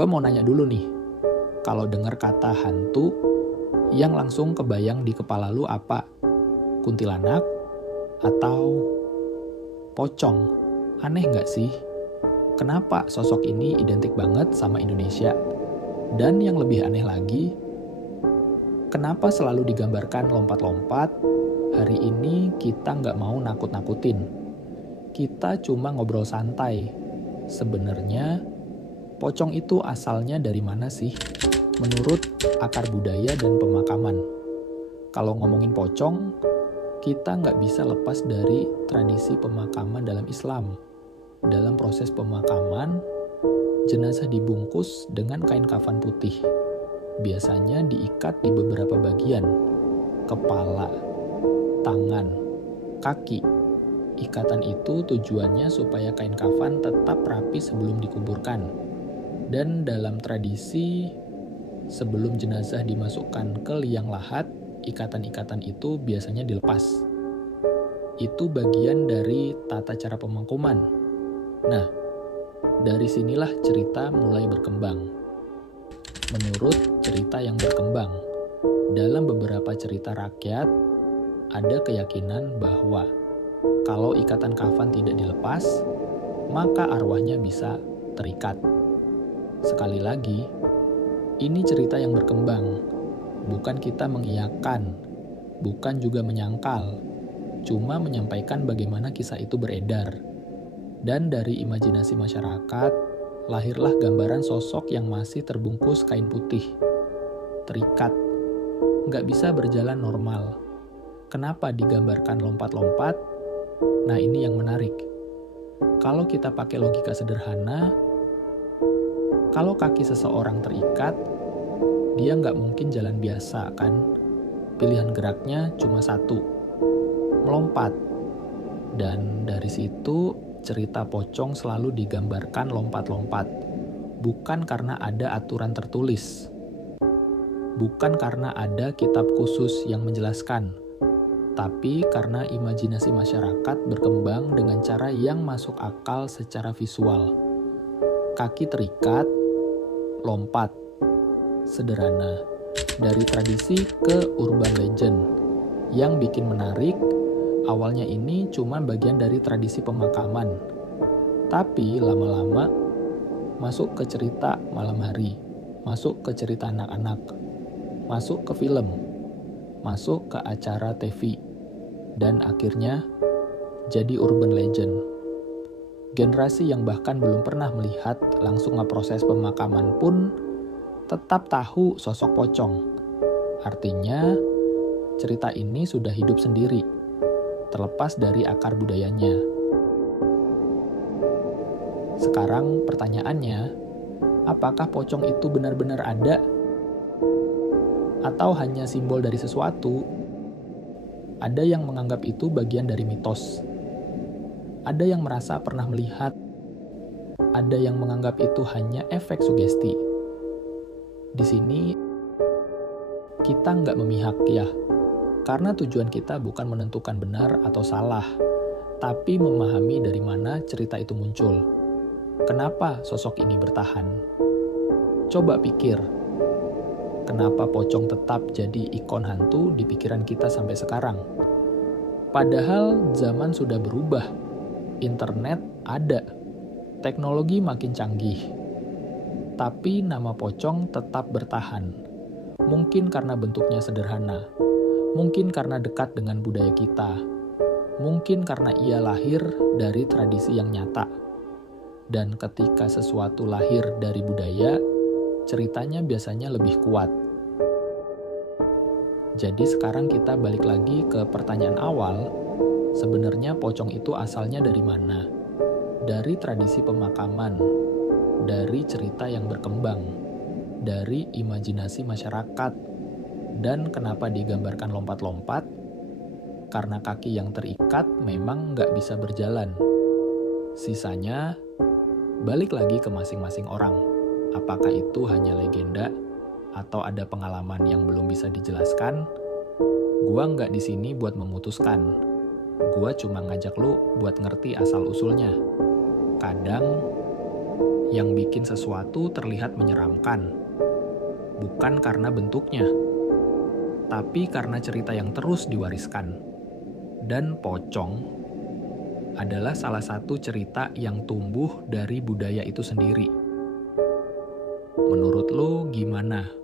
Gua mau nanya dulu nih, kalau dengar kata hantu, yang langsung kebayang di kepala lu apa? Kuntilanak atau pocong? Aneh nggak sih? Kenapa sosok ini identik banget sama Indonesia? Dan yang lebih aneh lagi, kenapa selalu digambarkan lompat-lompat? Hari ini kita nggak mau nakut-nakutin. Kita cuma ngobrol santai. Sebenarnya, pocong itu asalnya dari mana sih? Menurut akar budaya dan pemakaman. Kalau ngomongin pocong, kita nggak bisa lepas dari tradisi pemakaman dalam Islam. Dalam proses pemakaman, jenazah dibungkus dengan kain kafan putih. Biasanya diikat di beberapa bagian, kepala, tangan, kaki. Ikatan itu tujuannya supaya kain kafan tetap rapi sebelum dikuburkan. Dan dalam tradisi, sebelum jenazah dimasukkan ke liang lahat, ikatan-ikatan itu biasanya dilepas. Itu bagian dari tata cara pemakaman. Nah, dari sinilah cerita mulai berkembang. Menurut cerita yang berkembang, dalam beberapa cerita rakyat, ada keyakinan bahwa kalau ikatan kafan tidak dilepas, maka arwahnya bisa terikat. Sekali lagi, ini cerita yang berkembang, bukan kita mengiyakan, bukan juga menyangkal, cuma menyampaikan bagaimana kisah itu beredar. Dan dari imajinasi masyarakat, lahirlah gambaran sosok yang masih terbungkus kain putih, terikat, nggak bisa berjalan normal. Kenapa digambarkan lompat-lompat? Nah, ini yang menarik. Kalau kita pakai logika sederhana, kalau kaki seseorang terikat, dia nggak mungkin jalan biasa, kan? Pilihan geraknya cuma satu, melompat. Dan dari situ, cerita pocong selalu digambarkan lompat-lompat. Bukan karena ada aturan tertulis. Bukan karena ada kitab khusus yang menjelaskan. Tapi karena imajinasi masyarakat berkembang dengan cara yang masuk akal secara visual. Kaki terikat, lompat. Sederhana. Dari tradisi ke urban legend. Yang bikin menarik, awalnya ini cuma bagian dari tradisi pemakaman. Tapi lama-lama masuk ke cerita malam hari, masuk ke cerita anak-anak, masuk ke film, masuk ke acara TV, dan akhirnya jadi urban legend. Generasi yang bahkan belum pernah melihat langsung ngeproses pemakaman pun tetap tahu sosok pocong. Artinya, cerita ini sudah hidup sendiri, terlepas dari akar budayanya. Sekarang pertanyaannya, apakah pocong itu benar-benar ada? Atau hanya simbol dari sesuatu? Ada yang menganggap itu bagian dari mitos. Ada yang merasa pernah melihat. Ada yang menganggap itu hanya efek sugesti. Di sini, kita nggak memihak ya, karena tujuan kita bukan menentukan benar atau salah, tapi memahami dari mana cerita itu muncul. Kenapa sosok ini bertahan? Coba pikir, kenapa pocong tetap jadi ikon hantu di pikiran kita sampai sekarang? Padahal zaman sudah berubah, internet ada, teknologi makin canggih. Tapi nama pocong tetap bertahan. Mungkin karena bentuknya sederhana, mungkin karena dekat dengan budaya kita, mungkin karena ia lahir dari tradisi yang nyata. Dan ketika sesuatu lahir dari budaya, ceritanya biasanya lebih kuat. Jadi sekarang kita balik lagi ke pertanyaan awal, sebenarnya pocong itu asalnya dari mana? Dari tradisi pemakaman, dari cerita yang berkembang, dari imajinasi masyarakat. Dan kenapa digambarkan lompat-lompat? Karena kaki yang terikat memang nggak bisa berjalan. Sisanya, balik lagi ke masing-masing orang. Apakah itu hanya legenda atau ada pengalaman yang belum bisa dijelaskan? Gua nggak di sini buat memutuskan. Gua cuma ngajak lu buat ngerti asal-usulnya. Kadang, yang bikin sesuatu terlihat menyeramkan, bukan karena bentuknya, tapi karena cerita yang terus diwariskan. Dan pocong adalah salah satu cerita yang tumbuh dari budaya itu sendiri. Menurut lo gimana